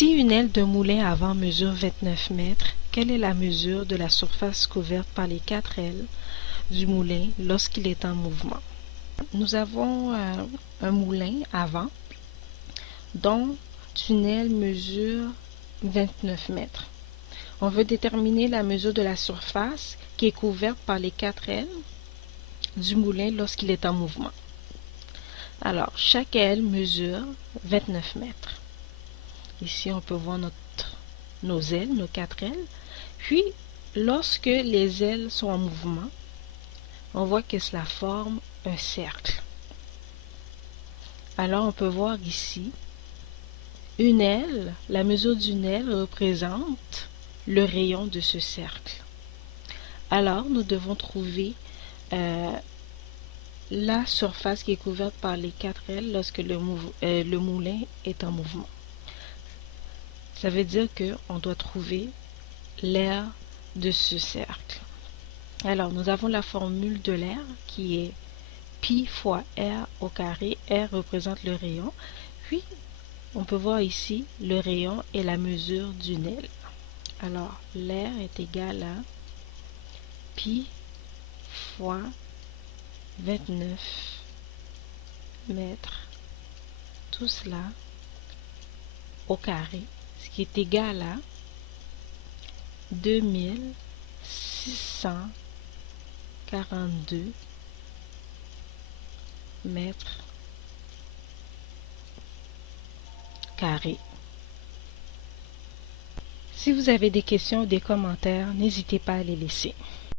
Si une aile de moulin avant mesure 29 mètres, quelle est la mesure de la surface couverte par les 4 ailes du moulin lorsqu'il est en mouvement? Nous avons un moulin avant dont une aile mesure 29 mètres. On veut déterminer la mesure de la surface qui est couverte par les 4 ailes du moulin lorsqu'il est en mouvement. Alors, chaque aile mesure 29 mètres. Ici, on peut voir nos ailes, nos 4 ailes. Puis, lorsque les ailes sont en mouvement, on voit que cela forme un cercle. Alors, on peut voir ici une aile. La mesure d'une aile représente le rayon de ce cercle. Alors, nous devons trouver la surface qui est couverte par les 4 ailes lorsque le moulin est en mouvement. Ça veut dire qu'on doit trouver l'aire de ce cercle. Alors, nous avons la formule de l'aire qui est pi fois r au carré. R représente le rayon. Puis, on peut voir ici le rayon et la mesure d'une aile. Alors, l'aire est égale à pi fois 29 mètres. Tout cela au carré, ce qui est égal à 2642 mètres carrés. Si vous avez des questions ou des commentaires, n'hésitez pas à les laisser.